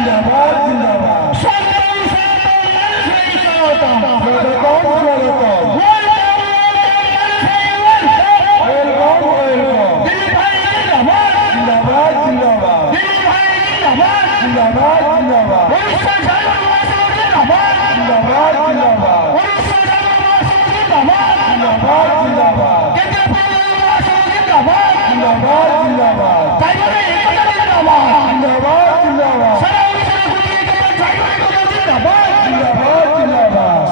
जिंदाबाद जिंदाबाद स्वागतम स्वागतम वेलकम दिलीप भाई जिंदाबाद जिंदाबाद दिलीप भाई जिंदाबाद जिंदाबाद उड़ीसा झारखंड जिंदाबाद जिंदाबाद उड़ीसा झारखंड जिंदाबाद केंद्र जिंदाबाद टाइगर जिंदाबाद सारा उड़ीसा को दिए के टाइगर जिंदाबाद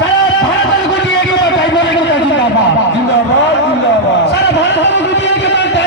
सारा भारत को दिए के टाइगर जिंदाबाद सारा भारत को दिए के